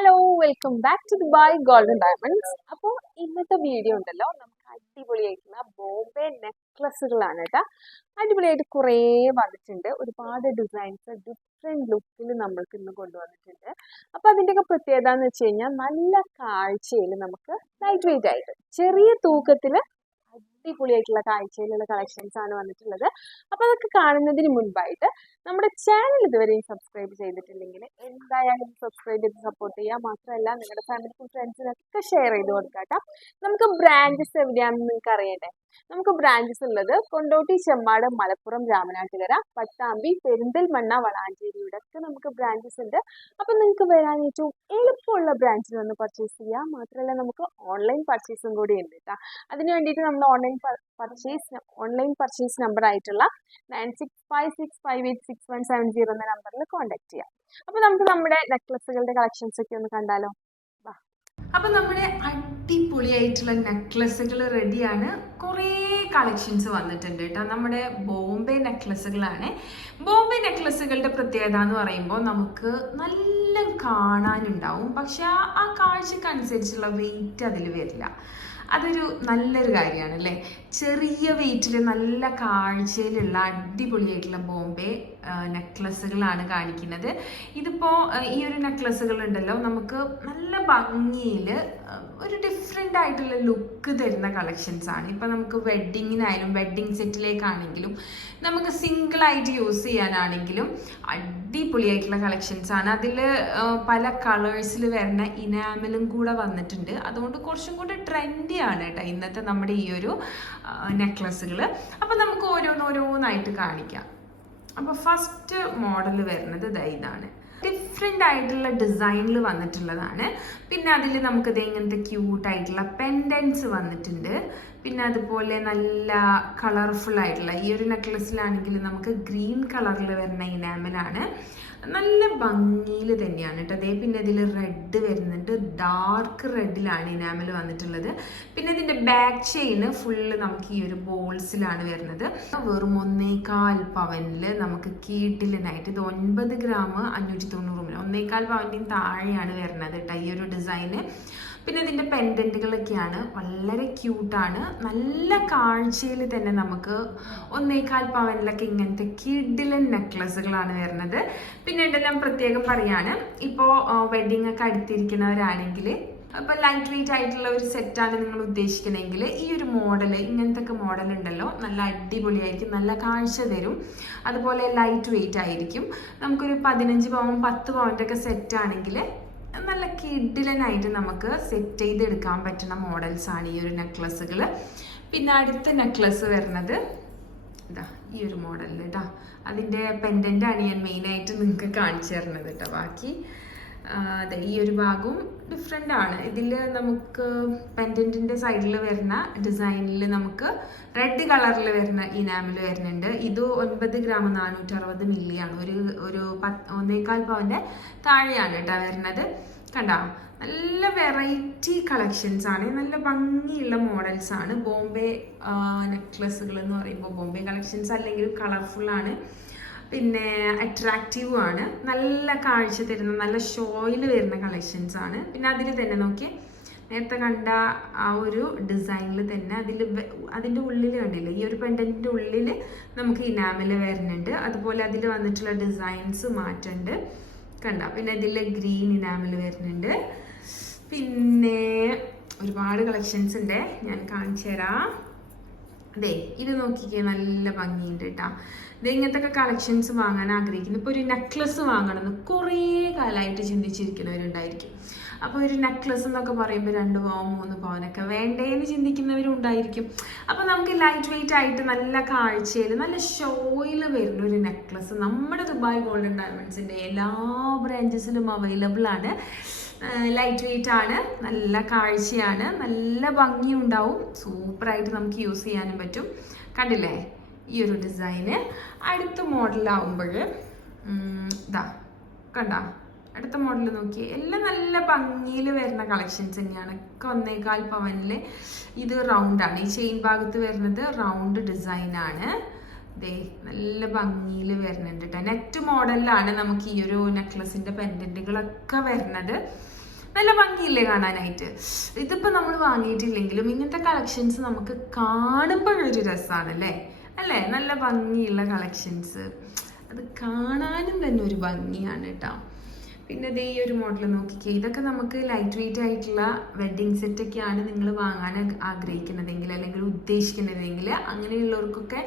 Hello welcome back to Dubai golden diamonds അപ്പോൾ ഇന്നത്തെ video ഉണ്ടല്ലോ നമുക്ക് അടിപൊളിയായിട്ടുള്ള ബോംബെ നെക്ലസുകളാണ് കേട്ടോ. അടിപൊളിയായിട്ട് കുറേ വന്നിട്ടുണ്ട്. ഒരുപാട് ഡിസൈൻസ് ഡിഫറെന്റ് ലുക്കിൽ നമ്മൾക്ക് ഇന്ന് കൊണ്ടുവന്നിട്ടുണ്ട്. അപ്പോൾ അതിന്റെയൊക്കെ പ്രത്യേകത എന്ന് വെച്ച് കഴിഞ്ഞാൽ നല്ല കാഴ്ചയിൽ നമുക്ക് ലൈറ്റ് വെയിറ്റ് ആയിട്ട് ചെറിയ തൂക്കത്തിൽ അടിപൊളിയായിട്ടുള്ള കാഴ്ചയിലുള്ള കളക്ഷൻസ് ആണ് വന്നിട്ടുള്ളത്. അപ്പോൾ അതൊക്കെ കാണുന്നതിന് മുൻപായിട്ട് നമ്മുടെ ചാനൽ ഇതുവരെയും സബ്സ്ക്രൈബ് ചെയ്തിട്ടില്ലെങ്കിൽ എന്തായാലും സബ്സ്ക്രൈബ് ചെയ്ത് സപ്പോർട്ട് ചെയ്യുക. മാത്രമല്ല നിങ്ങളുടെ ഫാമിലിക്കും ഫ്രണ്ട്സിനൊക്കെ ഷെയർ ചെയ്ത് കൊടുക്കാട്ടോ നമുക്ക് ബ്രാഞ്ചസ് എവിടെയാണെന്ന് നിങ്ങൾക്ക് അറിയണ്ടേ നമുക്ക് ബ്രാഞ്ചസ് ഉള്ളത് കൊണ്ടോട്ടി ചെമ്മാട് മലപ്പുറം രാമനാട്ടുകര പട്ടാമ്പി പെരിന്തൽമണ്ണ വളാഞ്ചേരി ഇവിടെയൊക്കെ നമുക്ക് ബ്രാഞ്ചസ് ഉണ്ട്. അപ്പം നിങ്ങൾക്ക് വരാൻ ഏറ്റവും എളുപ്പമുള്ള ബ്രാഞ്ചിൽ വന്ന് പർച്ചേസ് ചെയ്യാം. മാത്രമല്ല നമുക്ക് ഓൺലൈൻ പർച്ചേസും കൂടി ഉണ്ട് കേട്ടോ. അതിന് വേണ്ടിയിട്ട് നമ്മൾ online purchase online purchase number ആയിട്ടുള്ള nine six five six five eight six one seven zero എന്ന നമ്പറിൽ കോൺടാക്ട് ചെയ്യാം. അപ്പോൾ നമുക്ക് നമ്മുടെ നെക്ലസുകളുടെ കളക്ഷൻസ് ഒക്കെ ഒന്ന് കണ്ടാലോ? അപ്പൊ നമ്മുടെ അടിപൊളിയായിട്ടുള്ള നെക്ലസുകൾ റെഡിയാണ് കുറേ കളക്ഷൻസ് വന്നിട്ടുണ്ട് കേട്ടോ. നമ്മുടെ ബോംബെ നെക്ലസുകളാണ് ബോംബെ നെക്ലസുകളുടെ പ്രത്യേകത എന്ന് പറയുമ്പോൾ നമുക്ക് നല്ല കാണാനുണ്ടാവും. പക്ഷെ ആ കാഴ്ചക്കനുസരിച്ചുള്ള വെയിറ്റ് അതിൽ വരില്ല. അതൊരു നല്ലൊരു കാര്യമാണ് അല്ലേ? ചെറിയ വെയിറ്റിൽ നല്ല കാഴ്ചയിലുള്ള അടിപൊളിയായിട്ടുള്ള ബോംബെ നെക്ലസുകളാണ് കാണിക്കുന്നത്. ഇതിപ്പോൾ ഈ ഒരു നെക്ലസ്സുകൾ ഉണ്ടല്ലോ നമുക്ക് നല്ല ഭംഗിയിൽ ഒരു ഡിഫറെന്റ് ആയിട്ടുള്ള ലുക്ക് തരുന്ന കളക്ഷൻസ് ആണ്. ഇപ്പോൾ നമുക്ക് വെഡ്ഡിങ്ങിനായാലും വെഡ്ഡിങ് സെറ്റിലേക്കാണെങ്കിലും നമുക്ക് സിംഗിളായിട്ട് യൂസ് ചെയ്യാനാണെങ്കിലും അടിപൊളിയായിട്ടുള്ള കളക്ഷൻസ് ആണ്. അതിൽ പല കളേഴ്സിൽ വരുന്ന ഇനാമലും കൂടെ വന്നിട്ടുണ്ട്. അതുകൊണ്ട് കുറച്ചും കൂടെ ട്രെൻഡി ആണ് കേട്ടോ ഇന്നത്തെ നമ്മുടെ ഈ ഒരു നെക്ലസ്സുകൾ അപ്പോൾ നമുക്ക് ഓരോന്നോരോന്നായിട്ട് കാണിക്കാം. അപ്പോൾ ഫസ്റ്റ് മോഡൽ വരുന്നത് ദാ ഇതാണ്. ഡിഫറെന്റ് ആയിട്ടുള്ള ഡിസൈനിൽ വന്നിട്ടുള്ളതാണ്. പിന്നെ അതിൽ നമുക്ക് ദേ ഇങ്ങനത്തെ ക്യൂട്ട് ആയിട്ടുള്ള പെൻഡൻസ് വന്നിട്ടുണ്ട്. പിന്നെ അതുപോലെ നല്ല കളർഫുൾ ആയിട്ടുള്ള ഈ ഒരു നെക്ലസിലാണെങ്കിൽ നമുക്ക് ഗ്രീൻ കളറിൽ വരുന്ന ഇനാമലാണ് നല്ല ഭംഗിയിൽ തന്നെയാണ് കേട്ടോ. അതേ പിന്നെ ഇതിൽ റെഡ് വരുന്നുണ്ട്. ഡാർക്ക് റെഡിലാണ് ഇനാമൽ വന്നിട്ടുള്ളത്. പിന്നെ ഇതിന്റെ ബാക്ക് ചെയിന് ഫുള്ള് നമുക്ക് ഈ ഒരു ബോൾസിലാണ് വരുന്നത്. വെറും ഒന്നേകാൽ പവനിൽ നമുക്ക് കീട്ടിലിനായിട്ട് ഇത് ഒൻപത് ഗ്രാം അഞ്ഞൂറ്റി തൊണ്ണൂറ് ഒന്നേകാൽ പവന്റെയും താഴെയാണ് വരുന്നത് കേട്ടോ ഈ ഒരു ഡിസൈന് പിന്നെ ഇതിന്റെ പെൻഡന്റുകളൊക്കെയാണ് വളരെ ക്യൂട്ടാണ് നല്ല കാഴ്ചയിൽ തന്നെ നമുക്ക് ഒന്നേകാൽ പവനിലൊക്കെ ഇങ്ങനത്തെ കിഡിലൻ നെക്ലസുകളാണ് വരുന്നത്. പിന്നെ ഉണ്ടെല്ലാം പ്രത്യേകം പറയാണ്? ഇപ്പോൾ വെഡിങ് ഒക്കെ അടുത്തിരിക്കുന്നവരാണെങ്കിൽ അപ്പോൾ ലൈറ്റ് വെയിറ്റ് ആയിട്ടുള്ള ഒരു സെറ്റാണ് നിങ്ങൾ ഉദ്ദേശിക്കണമെങ്കിൽ ഈ ഒരു മോഡൽ ഇങ്ങനത്തെ ഒക്കെ മോഡൽ ഉണ്ടല്ലോ. നല്ല അടിപൊളിയായിരിക്കും. നല്ല കാഴ്ച തരും. അതുപോലെ ലൈറ്റ് വെയിറ്റ് ആയിരിക്കും. നമുക്കൊരു പതിനഞ്ച് പവൻ പത്ത് പവന്റെ ഒക്കെ സെറ്റ് ആണെങ്കിൽ നല്ല കിഡിലനായിട്ട് നമുക്ക് സെറ്റ് ചെയ്തെടുക്കാൻ പറ്റുന്ന മോഡൽസ് ആണ് ഈ ഒരു നെക്ലസ്സുകൾ പിന്നെ അടുത്ത നെക്ലസ് വരുന്നത് ഇതാ ഈ ഒരു മോഡലിൽ കേട്ടോ അതിന്റെ ആണ് ഞാൻ മെയിനായിട്ട് നിങ്ങൾക്ക് കാണിച്ചു തരുന്നത് കേട്ടോ ബാക്കി അതെ ഈ ഒരു ഭാഗവും ഡിഫറെന്റ് ആണ്. ഇതിൽ നമുക്ക് പെൻഡന്റിന്റെ സൈഡിൽ വരുന്ന ഡിസൈനിൽ നമുക്ക് റെഡ് കളറിൽ വരുന്ന ഇനാമിൽ വരുന്നുണ്ട്. ഇത് ഒൻപത് ഗ്രാം നാനൂറ്റി അറുപത് മില്ലിയാണ്. ഒരു ഒരു പത്ത് ഒന്നേകാൽ പവന്റെ താഴെയാണ് കേട്ടോ വരുന്നത്. കണ്ടോ? നല്ല വെറൈറ്റി കളക്ഷൻസ് ആണ്. നല്ല ഭംഗിയുള്ള മോഡൽസ് ആണ്. ബോംബെ നെക്ലസുകൾ എന്ന് പറയുമ്പോൾ ബോംബെ കളക്ഷൻസ് അല്ലെങ്കിൽ കളർഫുൾ ആണ്. പിന്നെ അട്രാക്റ്റീവും ആണ്. നല്ല കാഴ്ച തരുന്ന നല്ല ഷോയിൽ വരുന്ന കളക്ഷൻസ് ആണ്. പിന്നെ അതിൽ തന്നെ നോക്കി നേരത്തെ കണ്ട ആ ഒരു ഡിസൈനിൽ തന്നെ അതിൽ അതിന്റെ ഉള്ളിൽ കണ്ടില്ലേ ഈ ഒരു പെൻഡന്റിന്റെ ഉള്ളിൽ നമുക്ക് ഇനാമിൽ വരുന്നുണ്ട്. അതുപോലെ അതിൽ വന്നിട്ടുള്ള ഡിസൈൻസ് മാറ്റുന്നുണ്ട് കണ്ട പിന്നെ ഇതിൽ ഗ്രീൻ ഇനാമിൽ വരുന്നുണ്ട്. പിന്നെ ഒരുപാട് കളക്ഷൻസ് ഉണ്ട്. ഞാൻ കാണിച്ചു തരാം അതെ ഇത് നോക്കിക്കേ നല്ല ഭംഗിയുണ്ട് കേട്ടോ ഇത് ഇങ്ങനത്തെ കളക്ഷൻസ് വാങ്ങാൻ ആഗ്രഹിക്കുന്നു. ഇപ്പോൾ ഒരു നെക്ലസ് വാങ്ങണമെന്ന് കുറേ കാലമായിട്ട് ചിന്തിച്ചിരിക്കുന്നവരുണ്ടായിരിക്കും. അപ്പോൾ ഒരു നെക്ലസ് എന്നൊക്കെ പറയുമ്പോൾ രണ്ട് പവൻ മൂന്ന് പവനൊക്കെ വേണ്ടേന്ന് എന്ന് ഉണ്ടായിരിക്കും അപ്പോൾ നമുക്ക് ലൈറ്റ് വെയിറ്റ് ആയിട്ട് നല്ല കാഴ്ചയിൽ നല്ല ഷോയിൽ വരുന്ന ഒരു നെക്ലസ് നമ്മുടെ ദുബായ് ഗോൾഡൻ ഡയമണ്ട്സിന്റെ എല്ലാ ബ്രാഞ്ചസിലും അവൈലബിൾ ആണ്. ലൈറ്റ് വെയിറ്റ് ആണ് നല്ല കാഴ്ചയാണ് നല്ല ഭംഗിയുണ്ടാവും. സൂപ്പറായിട്ട് നമുക്ക് യൂസ് ചെയ്യാനും പറ്റും. കണ്ടില്ലേ? ഈ ഒരു ഡിസൈന് അടുത്ത മോഡലാവുമ്പോൾ ഇതാ കണ്ട? അടുത്ത മോഡൽ നോക്കി എല്ലാം നല്ല ഭംഗിയിൽ വരുന്ന കളക്ഷൻസ് തന്നെയാണ്. ഒക്കെ ഒന്നേകാൽ പവനിൽ ഇത് റൗണ്ടാണ് ഈ ചെയിൻ ഭാഗത്ത് വരുന്നത് റൗണ്ട് ഡിസൈൻ ആണ്. ദേ നല്ല ഭംഗിയിൽ വരുന്നുണ്ട് കേട്ടോ നെറ്റ് മോഡലിലാണ് നമുക്ക് ഈ ഒരു നെക്ലസിന്റെ പെൻഡന്റുകളൊക്കെ വരുന്നത്. നല്ല ഭംഗിയില്ലേ കാണാനായിട്ട്. ഇതിപ്പോൾ നമ്മൾ വാങ്ങിയിട്ടില്ലെങ്കിലും ഇങ്ങനത്തെ കളക്ഷൻസ് നമുക്ക് കാണുമ്പോഴൊരു രസമാണല്ലേ അല്ലേ നല്ല ഭംഗിയുള്ള കളക്ഷൻസ് അത് കാണാനും തന്നെ ഒരു ഭംഗിയാണ് കേട്ടോ പിന്നെ ദേ ഈ ഒരു മോഡൽ നോക്കിക്കേ. ഇതൊക്കെ നമുക്ക് ലൈറ്റ് വെയിറ്റ് ആയിട്ടുള്ള വെഡ്ഡിങ് സെറ്റൊക്കെയാണ് നിങ്ങൾ വാങ്ങാൻ ആഗ്രഹിക്കുന്നതെങ്കിൽ അല്ലെങ്കിൽ ഉദ്ദേശിക്കുന്നതെങ്കിൽ അങ്ങനെയുള്ളവർക്കൊക്കെ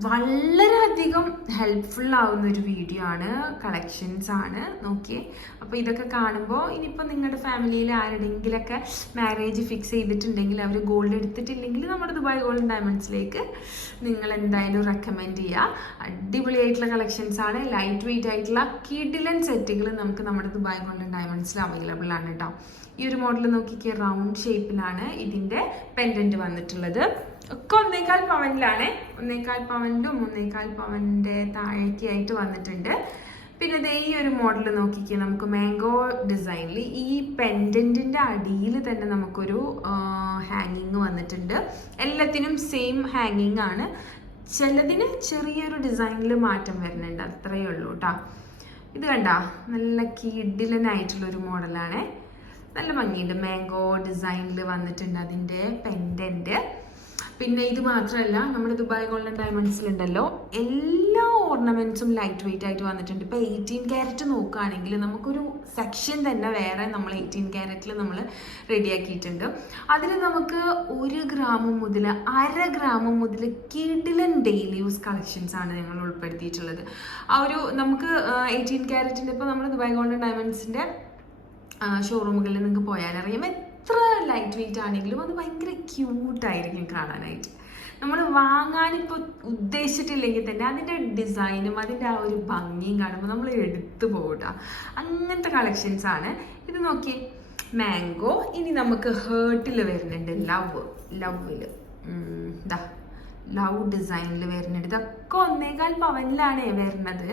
വളരെയധികം ഹെൽപ്ഫുൾ ആവുന്ന ഒരു വീഡിയോ ആണ് കളക്ഷൻസ് ആണ്. നോക്കിയേ. അപ്പോൾ ഇതൊക്കെ കാണുമ്പോൾ ഇനിയിപ്പോൾ നിങ്ങളുടെ ഫാമിലിയിൽ ആരുടെങ്കിലൊക്കെ മാരേജ് ഫിക്സ് ചെയ്തിട്ടുണ്ടെങ്കിൽ അവർ ഗോൾഡ് എടുത്തിട്ടില്ലെങ്കിൽ നമ്മുടെ ദുബായ് ഗോൾഡ് ഡയമണ്ട്സിലേക്ക് നിങ്ങൾ എന്തായാലും റെക്കമെൻഡ് ചെയ്യുക അടിപൊളിയായിട്ടുള്ള കളക്ഷൻസ് ആണ്. ലൈറ്റ് വെയിറ്റ് ആയിട്ടുള്ള കിഡിലൻ സെറ്റുകൾ നമുക്ക് നമ്മുടെ ദുബായ് ഗോൾഡ് ഡയമണ്ട്സിൽ അവൈലബിൾ ആണ് കേട്ടോ ഈ ഒരു മോഡൽ നോക്കിക്കേ റൗണ്ട് ഷേപ്പിലാണ് ഇതിന്റെ പെൻഡന്റ് വന്നിട്ടുള്ളത്. ഒക്കെ ഒന്നേകാൽ പവനിലാണ് ഒന്നേകാൽ പവനിലും ഒന്നേകാൽ പവന്റെ താഴേക്കായിട്ട് വന്നിട്ടുണ്ട്. പിന്നെ ദേ ഈ ഒരു മോഡൽ നോക്കിക്കുക നമുക്ക് മാംഗോ ഡിസൈനിൽ ഈ പെൻഡന്റിന്റെ അടിയിൽ തന്നെ നമുക്കൊരു ഹാങ്ങിങ് വന്നിട്ടുണ്ട്. എല്ലാത്തിനും സെയിം ഹാങ്ങിങ് ആണ്. ചിലതിന് ചെറിയൊരു ഡിസൈനിൽ മാറ്റം വരുന്നുണ്ട് അത്രയേ ഉള്ളൂ കേട്ടോ ഇത് കണ്ട നല്ല കിഡിലനായിട്ടുള്ളൊരു മോഡലാണേ നല്ല ഭംഗിയുണ്ട്. മാംഗോ ഡിസൈനിൽ വന്നിട്ടുണ്ട് അതിന്റെ പെൻഡന്റ് പിന്നെ ഇത് മാത്രമല്ല നമ്മുടെ ദുബായ് ഗോൾഡൻ ഡയമണ്ട്സിലുണ്ടല്ലോ എല്ലാ ഓർണമെന്റ്സും ലൈറ്റ് വെയിറ്റ് ആയിട്ട് വന്നിട്ടുണ്ട്. ഇപ്പോൾ എയ്റ്റീൻ ക്യാരറ്റ് നോക്കുകയാണെങ്കിൽ നമുക്കൊരു സെക്ഷൻ തന്നെ വേറെ നമ്മൾ എയ്റ്റീൻ ക്യാരറ്റിൽ നമ്മൾ റെഡിയാക്കിയിട്ടുണ്ട് അതിൽ നമുക്ക് ഒരു ഗ്രാമം മുതൽ അര ഗ്രാമം മുതൽ കിഡിലൻ ഡെയിലി യൂസ് കളക്ഷൻസ് ആണ് ഞങ്ങൾ ഉൾപ്പെടുത്തിയിട്ടുള്ളത്. ആ ഒരു നമുക്ക് എയ്റ്റീൻ ക്യാരറ്റിന്റെ ഇപ്പോൾ നമ്മൾ ദുബായ് ഗോൾഡൻ ഡയമണ്ട്സിന്റെ ഷോറൂമുകളിൽ നിങ്ങൾക്ക് പോയാലറിയാം. എത്ര ലൈറ്റ് വെയിറ്റ് ആണെങ്കിലും അത് ഭയങ്കര ക്യൂട്ടായിരിക്കും കാണാനായിട്ട്. നമ്മൾ വാങ്ങാനിപ്പോൾ ഉദ്ദേശിച്ചിട്ടില്ലെങ്കിൽ തന്നെ അതിന്റെ ഡിസൈനും അതിന്റെ ആ ഒരു ഭംഗിയും കാണുമ്പോൾ നമ്മൾ എടുത്തു പോകട്ടോ അങ്ങനത്തെ കളക്ഷൻസ് ആണ്. ഇത് നോക്കി മാംഗോ ഇനി നമുക്ക് ഹേർട്ടിൽ വരുന്നുണ്ട്. ലവ് ലവിൽ ലവ് ഡിസൈനിൽ വരുന്നുണ്ട്. ഇതൊക്കെ ഒന്നേകാൽ പവനിലാണ് വരുന്നത്.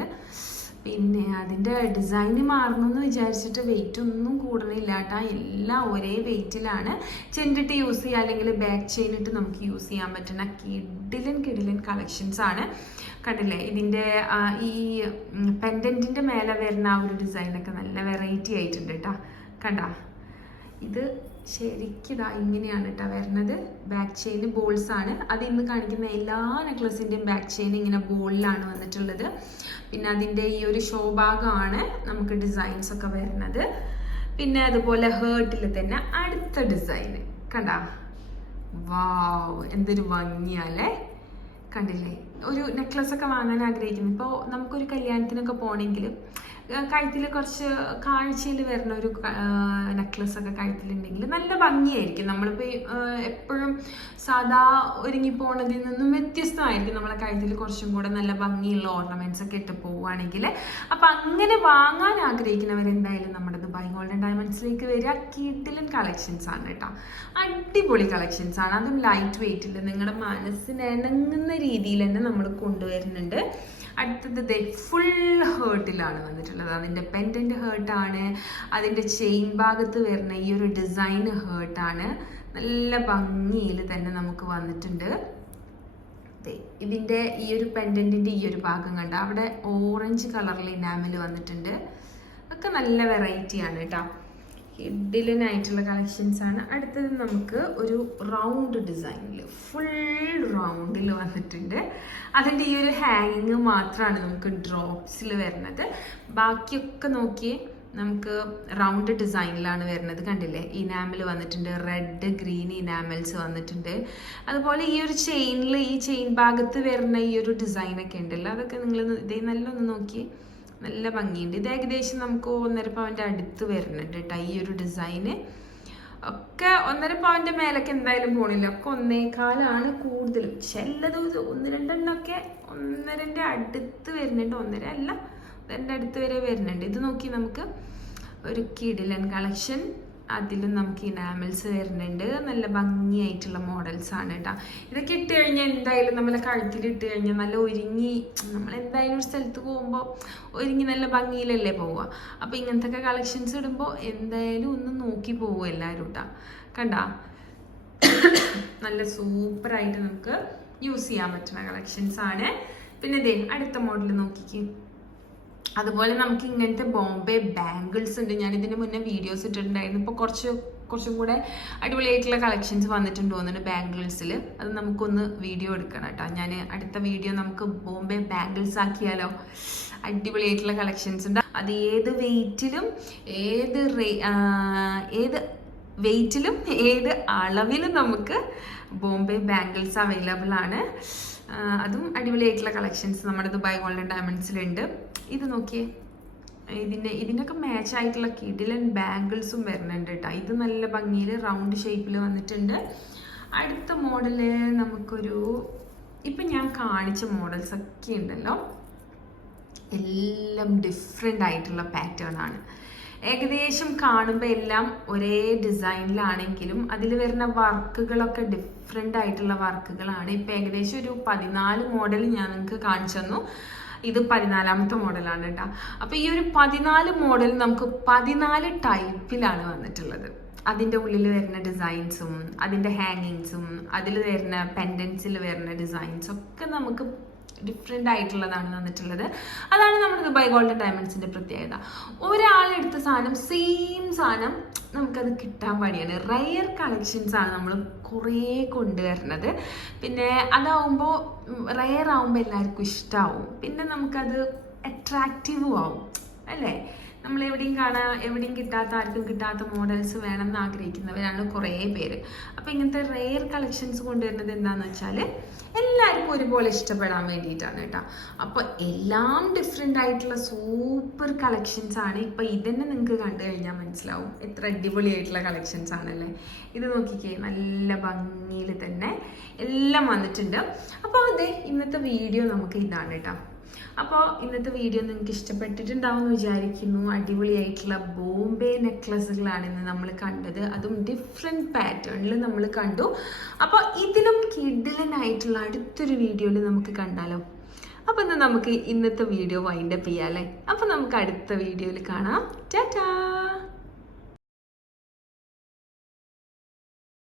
പിന്നെ അതിന്റെ ഡിസൈന് മാറണമെന്ന് വിചാരിച്ചിട്ട് വെയിറ്റ് ഒന്നും കൂടണില്ല കേട്ടോ എല്ലാം ഒരേ വെയിറ്റിലാണ് ചെണ്ടിട്ട് യൂസ് ചെയ്യുക അല്ലെങ്കിൽ ബാക്ക് ചെയിൻ ഇട്ട് നമുക്ക് യൂസ് ചെയ്യാൻ പറ്റുന്ന കിഡിലൻ കിഡിലൻ കളക്ഷൻസ് ആണ്. കണ്ടില്ലേ? ഇതിന്റെ ഈ പെൻഡന്റിന്റെ മേലെ വരുന്ന ആ ഒരു ഡിസൈനൊക്കെ നല്ല വെറൈറ്റി ആയിട്ടുണ്ട് കേട്ടോ കണ്ട? ഇത് ശരിക്കിതാ ഇങ്ങനെയാണ് കേട്ടോ വരുന്നത്. ബാക്ക് ചെയിൻ ബോൾസ് ആണ്. അത് ഇന്ന് കാണിക്കുന്ന എല്ലാ നെക്ലസിന്റെയും ബാക്ക് ചെയിൻ ഇങ്ങനെ ബോളിലാണ് വന്നിട്ടുള്ളത്. പിന്നെ അതിന്റെ ഈ ഒരു ഷോ ഭാഗമാണ് നമുക്ക് ഡിസൈൻസ് ഒക്കെ വരുന്നത്. പിന്നെ അതുപോലെ ഹേർട്ടിൽ തന്നെ അടുത്ത ഡിസൈൻ കണ്ടാ? വാവ് എന്തൊരു ഭംഗിയല്ലേ? കണ്ടില്ലേ? ഒരു നെക്ലസ് ഒക്കെ വാങ്ങാൻ ആഗ്രഹിക്കുന്നു. ഇപ്പോൾ നമുക്കൊരു കല്യാണത്തിനൊക്കെ പോകണമെങ്കിൽ കഴുത്തിൽ കുറച്ച് കാഴ്ചയിൽ വരുന്ന ഒരു നെക്ലസ് ഒക്കെ കഴുത്തിലുണ്ടെങ്കിൽ നല്ല ഭംഗിയായിരിക്കും. നമ്മളിപ്പോൾ എപ്പോഴും സാധാ ഒരുങ്ങി പോണതിൽ നിന്നും വ്യത്യസ്തമായിരിക്കും നമ്മളെ കഴുത്തിൽ കുറച്ചും കൂടെ നല്ല ഭംഗിയുള്ള ഓർണമെന്റ്സ് ഒക്കെ ഇട്ട് പോവുകയാണെങ്കിൽ. അപ്പം അങ്ങനെ വാങ്ങാൻ ആഗ്രഹിക്കുന്നവർ എന്തായാലും നമ്മുടെ ദുബായ് ഗോൾഡൻ ഡയമണ്ട്സിലേക്ക് വരിക. കീട്ടിലും കളക്ഷൻസ് ആണ് കേട്ടോ. അടിപൊളി കളക്ഷൻസ് ആണ്. അതും ലൈറ്റ് വെയിറ്റിൽ നിങ്ങളുടെ മനസ്സിന് ഇണങ്ങുന്ന രീതിയിൽ തന്നെ നമ്മൾ കൊണ്ടുവരുന്നുണ്ട്. അടുത്തത് ദേ ഫുൾ ഹേർട്ടിലാണ് വന്നിട്ടുള്ളത്. അതിന്റെ പെൻഡന്റ് ഹേർട്ടാണ് അതിന്റെ ചെയിൻ ഭാഗത്ത് വരുന്ന ഈ ഒരു ഡിസൈൻ ഹേർട്ടാണ് നല്ല ഭംഗിയിൽ തന്നെ നമുക്ക് വന്നിട്ടുണ്ട്. ഇതിന്റെ ഈ ഒരു പെൻഡന്റിന്റെ ഈ ഒരു ഭാഗം കണ്ട? അവിടെ ഓറഞ്ച് കളറിൽ ഇനാമിൽ വന്നിട്ടുണ്ട്. ഒക്കെ നല്ല വെറൈറ്റിയാണ് കേട്ടോ. കിഡിലനായിട്ടുള്ള കളക്ഷൻസ് ആണ്. അടുത്തത് നമുക്ക് ഒരു റൗണ്ട് ഡിസൈനിൽ ഫുൾ റൗണ്ടിൽ വന്നിട്ടുണ്ട്. അതിന്റെ ഈ ഒരു ഹാങ്ങിങ് മാത്രമാണ് നമുക്ക് ഡ്രോപ്സിൽ വരുന്നത്. ബാക്കിയൊക്കെ നോക്കിയേ നമുക്ക് റൗണ്ട് ഡിസൈനിലാണ് വരുന്നത്. കണ്ടില്ലേ? ഇനാമിൽ വന്നിട്ടുണ്ട് റെഡ് ഗ്രീൻ ഇനാമൽസ് വന്നിട്ടുണ്ട്. അതുപോലെ ഈ ഒരു ചെയിനിൽ ഈ ചെയിൻ ഭാഗത്ത് വരുന്ന ഈ ഒരു ഡിസൈനൊക്കെ ഉണ്ടല്ലോ. അതൊക്കെ നിങ്ങൾ ഇതേ നല്ലൊന്ന് നോക്കി നല്ല ഭംഗിയുണ്ട്. ഇത് ഏകദേശം നമുക്ക് ഒന്നര പവന്റെ അടുത്ത് വരുന്നുണ്ട് കേട്ടോ ഈ ഒരു ഡിസൈന് ഒക്കെ ഒന്നര പവന്റെ മേലൊക്കെ എന്തായാലും പോണില്ല. ഒക്കെ ഒന്നേകാലാണ് കൂടുതലും പക്ഷെ ദിവസം ഒന്ന് രണ്ടെണ്ണമൊക്കെ ഒന്നരന്റെ അടുത്ത് വരുന്നുണ്ട്. ഒന്നര അല്ല ഒന്നരന്റെ അടുത്ത് വരെ വരുന്നുണ്ട്. ഇത് നോക്കി നമുക്ക് ഒരു കിഡിലൻ കളക്ഷൻ അതിലും നമുക്ക് ഇനാമൽസ് വരുന്നുണ്ട്. നല്ല ഭംഗിയായിട്ടുള്ള മോഡൽസ് ആണ് കേട്ടോ ഇതൊക്കെ ഇട്ട് കഴിഞ്ഞാൽ എന്തായാലും നമ്മളെ കഴുത്തിൽ ഇട്ട് കഴിഞ്ഞാൽ നല്ല ഒരുങ്ങി നമ്മൾ എന്തായാലും ഒരു സ്ഥലത്ത് പോകുമ്പോൾ ഒരുങ്ങി നല്ല ഭംഗിയിലല്ലേ പോവുക. അപ്പോൾ ഇങ്ങനത്തെ ഒക്കെ കളക്ഷൻസ് ഇടുമ്പോൾ എന്തായാലും ഒന്ന് നോക്കി പോകും എല്ലാവരും കേട്ടോ കണ്ടാ? നല്ല സൂപ്പറായിട്ട് നമുക്ക് യൂസ് ചെയ്യാൻ പറ്റുന്ന കളക്ഷൻസ് ആണ്. പിന്നെ ദേ അടുത്ത മോഡൽ നോക്കിക്കേ. അതുപോലെ നമുക്ക് ഇങ്ങനത്തെ ബോംബെ ബാംഗിൾസ് ഉണ്ട്. ഞാൻ ഇതിന് മുന്നേ വീഡിയോസ് ഇട്ടിട്ടുണ്ടായിരുന്നു. ഇപ്പോൾ കുറച്ച് കുറച്ചും കൂടെ അടിപൊളിയായിട്ടുള്ള കളക്ഷൻസ് വന്നിട്ടുണ്ട് തോന്നുന്നു ബാംഗിൾസിൽ അത് നമുക്കൊന്ന് വീഡിയോ എടുക്കണം കേട്ടോ. ഞാൻ അടുത്ത വീഡിയോ നമുക്ക് ബോംബെ ബാംഗിൾസ് ആക്കിയാലോ? അടിപൊളിയായിട്ടുള്ള കളക്ഷൻസ് ഉണ്ട്. അത് ഏത് വെയിറ്റിലും ഏത് ഏത് വെയിറ്റിലും ഏത് അളവിലും നമുക്ക് ബോംബെ ബാംഗിൾസ് അവൈലബിൾ ആണ്. അതും അടിപൊളിയായിട്ടുള്ള കളക്ഷൻസ് നമ്മുടെ ദുബായ് ഗോൾഡൻ ഡയമണ്ട്സിലുണ്ട് ഇത് നോക്കിയേ. ഇതിന്റെ ഇതിനൊക്കെ മാച്ച് ആയിട്ടുള്ള കിഡിലൻ ബാംഗിൾസും വരുന്നുണ്ട് കേട്ടോ ഇത് നല്ല ഭംഗിയിൽ റൗണ്ട് ഷേപ്പിൽ വന്നിട്ടുണ്ട്. അടുത്ത മോഡൽ നമുക്കൊരു ഇപ്പം ഞാൻ കാണിച്ച മോഡൽസ് ഒക്കെ ഉണ്ടല്ലോ. എല്ലാം ഡിഫറെന്റ് ആയിട്ടുള്ള പാറ്റേൺ ആണ്. ഏകദേശം കാണുമ്പോൾ എല്ലാം ഒരേ ഡിസൈനിലാണെങ്കിലും അതിൽ വരുന്ന വർക്കുകളൊക്കെ ഡിഫറെന്റ് ആയിട്ടുള്ള വർക്കുകളാണ്. ഇപ്പം ഏകദേശം ഒരു പതിനാല് മോഡൽ ഞാൻ നിങ്ങൾക്ക് കാണിച്ചു തന്നു. ഇത് പതിനാലാമത്തെ മോഡലാണ് കേട്ടോ. അപ്പോൾ ഈ ഒരു പതിനാല് മോഡൽ നമുക്ക് പതിനാല് ടൈപ്പിലാണ് വന്നിട്ടുള്ളത്. അതിന്റെ ഉള്ളിൽ വരുന്ന ഡിസൈൻസും അതിന്റെ ഹാങ്ങിങ്സും അതിൽ വരുന്ന പെൻഡൻസിൽ വരുന്ന ഡിസൈൻസും ഒക്കെ നമുക്ക് ഡിഫറെന്റ് ആയിട്ടുള്ളതാണ് തന്നിട്ടുള്ളത്. അതാണ് നമ്മുടെ ദുബായ് ഗോൾഡൻ ഡയമണ്ട്സിന്റെ പ്രത്യേകത. ഒരാളെടുത്ത സാധനം സെയിം സാധനം നമുക്കത് കിട്ടാൻ പണിയാണ്. റയർ കളക്ഷൻസ് ആണ് നമ്മൾ കുറേ കൊണ്ടുവരുന്നത്. പിന്നെ അതാവുമ്പോൾ റയർ ആവുമ്പോൾ എല്ലാവർക്കും ഇഷ്ടമാവും പിന്നെ നമുക്കത് അട്രാക്റ്റീവും ആവും. അല്ലേ? നമ്മൾ എവിടെയും കാണാൻ എവിടെയും കിട്ടാത്ത ആർക്കും കിട്ടാത്ത മോഡൽസ് വേണമെന്ന് ആഗ്രഹിക്കുന്നവരാണ് കുറേ പേര്. അപ്പോൾ ഇങ്ങനത്തെ റെയർ കളക്ഷൻസ് കൊണ്ടുവരുന്നത് എന്താണെന്ന് വെച്ചാൽ എല്ലാവർക്കും ഒരുപോലെ ഇഷ്ടപ്പെടാൻ വേണ്ടിയിട്ടാണ് കേട്ടോ. അപ്പോൾ എല്ലാം ഡിഫറെന്റ് ആയിട്ടുള്ള സൂപ്പർ കളക്ഷൻസ് ആണ്. ഇപ്പോൾ ഇതന്നെ നിങ്ങൾക്ക് കണ്ടു കഴിഞ്ഞാൽ മനസ്സിലാവും. എത്ര അടിപൊളിയായിട്ടുള്ള കളക്ഷൻസ് ആണല്ലേ. ഇത് നോക്കിക്കേ നല്ല ഭംഗിയിൽ തന്നെ എല്ലാം വന്നിട്ടുണ്ട്. അപ്പോൾ അതെ ഇന്നത്തെ വീഡിയോ നമുക്ക് ഇതാണ് കേട്ടോ. അപ്പോൾ ഇന്നത്തെ വീഡിയോ നിങ്ങൾക്ക് ഇഷ്ടപ്പെട്ടിട്ടുണ്ടാവും എന്ന് വിചാരിക്കുന്നു. അടിപൊളിയായിട്ടുള്ള ബോംബെ നെക്ലസുകളാണ് ഇന്ന് നമ്മൾ കണ്ടത്. അതും ഡിഫറെന്റ് പാറ്റേണിൽ നമ്മൾ കണ്ടു. അപ്പോൾ ഇതിലും കിഡിലനായിട്ടുള്ള അടുത്തൊരു വീഡിയോയിൽ നമുക്ക് കണ്ടാലോ? അപ്പോൾ എന്നാൽ നമുക്ക് ഇന്നത്തെ വീഡിയോ വൈൻഡപ്പ് ചെയ്യാം അല്ലേ? അപ്പോൾ നമുക്ക് അടുത്ത വീഡിയോയിൽ കാണാം. ടാറ്റാ!